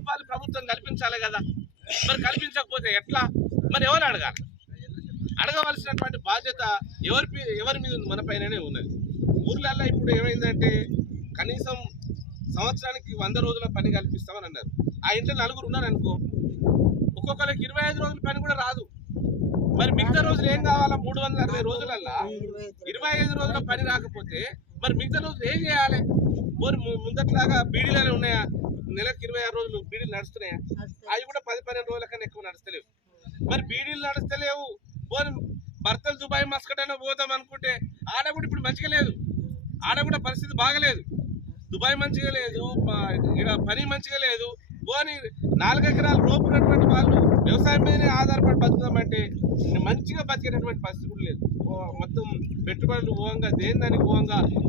రూపాయలు ప్రభుత్వం కల్పించాలి కదా. మరి కల్పించకపోతే ఎట్లా? మరి ఎవరు అడగాలి? అడగవలసినటువంటి బాధ్యత ఎవరి ఎవరి మీద మన పైననే ఉన్నది. ఊర్లల్లో ఇప్పుడు ఏమైందంటే కనీసం సంవత్సరానికి వంద రోజుల పని కల్పిస్తామని అన్నారు. ఆ ఇంట్లో నలుగురు ఉన్నారు అనుకో ఒక్కొక్కరికి ఇరవై ఐదు రోజుల పని కూడా రాదు. మరి మిగతా రోజులు ఏం కావాలా? మూడు వందల అరవై రోజులల్లా? ఇరవై ఐదు రోజుల పని రాకపోతే మరి మిగతా రోజులు ఏం చేయాలి? ము- ముందట్లాగా బీడీలనే ఉన్నాయా? నెలకు ఇరవై ఆరు రోజులు బీడీలు నడుస్తున్నాయా? అవి కూడా పది పన్నెండు రోజుల కన్నా ఎక్కువ నడుస్తలేవు. మరి బీడీలు నడుస్తలేవు. పోని భర్తలు దుబాయ్ మస్కట్ అయినా పోదాం అనుకుంటే ఆడ కూడా ఇప్పుడు మంచిగా లేదు. ఆడ కూడా పరిస్థితి బాగలేదు. దుబాయ్ మంచిగా లేదు. ఈడ పని మంచిగా లేదు. పోని నాలుగు ఎకరాలు లోపు ఉన్నటువంటి వాళ్ళు వ్యవసాయం మీదనే ఆధారపడి బతుకుదామంటే మంచిగా బతికేటటువంటి పరిస్థితి కూడా లేదు. మొత్తం పెట్టుబడులు పోవంగా దేని దానికి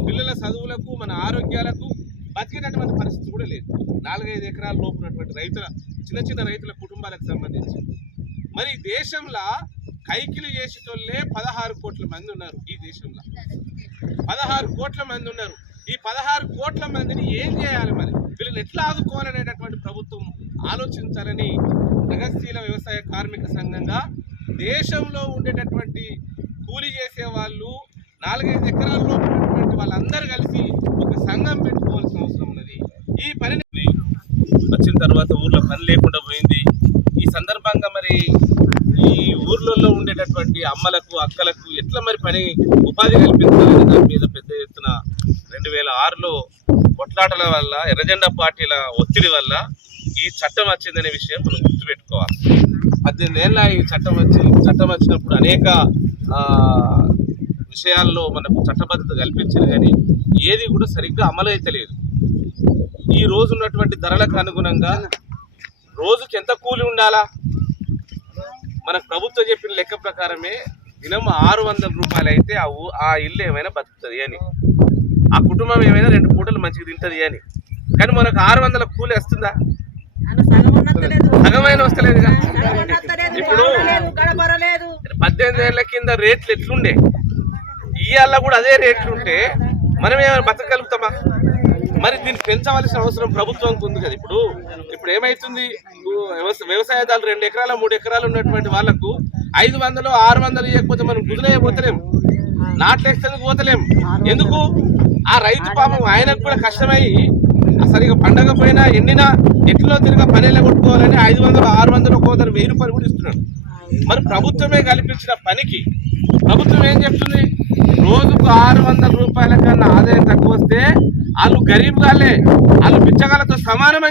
పిల్లల చదువులకు మన ఆరోగ్యాలకు బతికేటటువంటి పరిస్థితి కూడా లేదు. నాలుగైదు ఎకరాల లోపు ఉన్నటువంటి రైతుల చిన్న చిన్న రైతుల కుటుంబాలకు సంబంధించి. మరి దేశంలో కైకిలు చేసేటోళ్ళే పదహారు కోట్ల మంది ఉన్నారు ఈ దేశంలో. పదహారు కోట్ల మంది ఉన్నారు. ఈ పదహారు కోట్ల మందిని ఏం చేయాలి మరి? వీళ్ళని ఎట్లా ఆదుకోవాలనేటటువంటి ప్రభుత్వం ఆలోచించాలని ప్రగతిశీల వ్యవసాయ కార్మిక సంఘంగా దేశంలో ఉండేటటువంటి కూలి చేసే వాళ్ళు నాలుగైదు ఎకరాల్లో ఉన్నటువంటి వాళ్ళందరూ కలిసి ఒక సంఘం పెట్టుకోవాల్సిన అవసరం ఉన్నది. ఈ పనిని వచ్చిన తర్వాత ఊర్లో పని లేకుండా పోయింది. ఈ సందర్భంగా మరి ఈ ఊర్లలో ఉండేటటువంటి అమ్మలకు అక్కలకు ఎట్లా మరి పని ఉపాధి కల్పించాలనే దాని మీద పెద్ద ఎత్తున రెండు వేల ఆరులో కొట్లాటల వల్ల ఎర్రజెండా పార్టీల ఒత్తిడి వల్ల ఈ చట్టం వచ్చిందనే విషయం మనం గుర్తుపెట్టుకోవాలి. పద్దెనిమిదేళ్ళ ఈ చట్టం వచ్చి చట్టం వచ్చినప్పుడు అనేక విషయాల్లో మనకు చట్టబద్ధత కల్పించింది కానీ ఏది కూడా సరిగ్గా అమలు లేదు. ఈ రోజు ఉన్నటువంటి ధరలకు అనుగుణంగా రోజుకి ఎంత కూలి ఉండాలా? మనకు ప్రభుత్వం చెప్పిన లెక్క ప్రకారమే దినం ఆరు వందల రూపాయలు అయితే ఆ ఇల్లు ఏమైనా బతుకుతుంది అని. ఆ కుటుంబం ఏమైనా రెండు పూటలు మంచిగా తింటది అని. కానీ మనకు ఆరు వందల కూలి వస్తుందా? సగమైన వస్తలేదుగా ఇప్పుడు పద్దెనిమిది ఏళ్ళ కింద రేట్లు ఎట్లుండే? ఇవాళ కూడా అదే రేట్లు ఉంటే మనం ఏమైనా బతకగలుగుతామా? మరి దీన్ని పెంచవలసిన అవసరం ప్రభుత్వానికి ఉంది కదా ఇప్పుడు. ఇప్పుడు ఏమైతుంది? వ్యవసాయదారులు రెండు ఎకరాల మూడు ఎకరాలు ఉన్నటువంటి వాళ్ళకు ఐదు వందలు ఆరు వందలు ఇవ్వకపోతే మనం కుదిరేయబోతలేం నాట్లేసేందుకు పోతలేం. ఎందుకు? ఆ రైతు పాపం ఆయనకు కూడా కష్టమై సరిగా పండగ పోయినా ఎండినా ఎట్లో తిరిగా పని కొట్టుకోవాలని ఐదు వందలు ఆరు వందలు ఒక్కోదారు వెయ్యి రూపాయలు కూడా ఇస్తున్నాడు. మరి ప్రభుత్వమే కల్పించిన పనికి ప్రభుత్వం ఏం చెప్తుంది? రోజుకు ఆరు వందల రూపాయల కన్నా ఆదాయం తక్కువ వస్తే వాళ్ళు గరీబ్ గాలే వాళ్ళు బిచ్చగాళ్ళతో సమానమని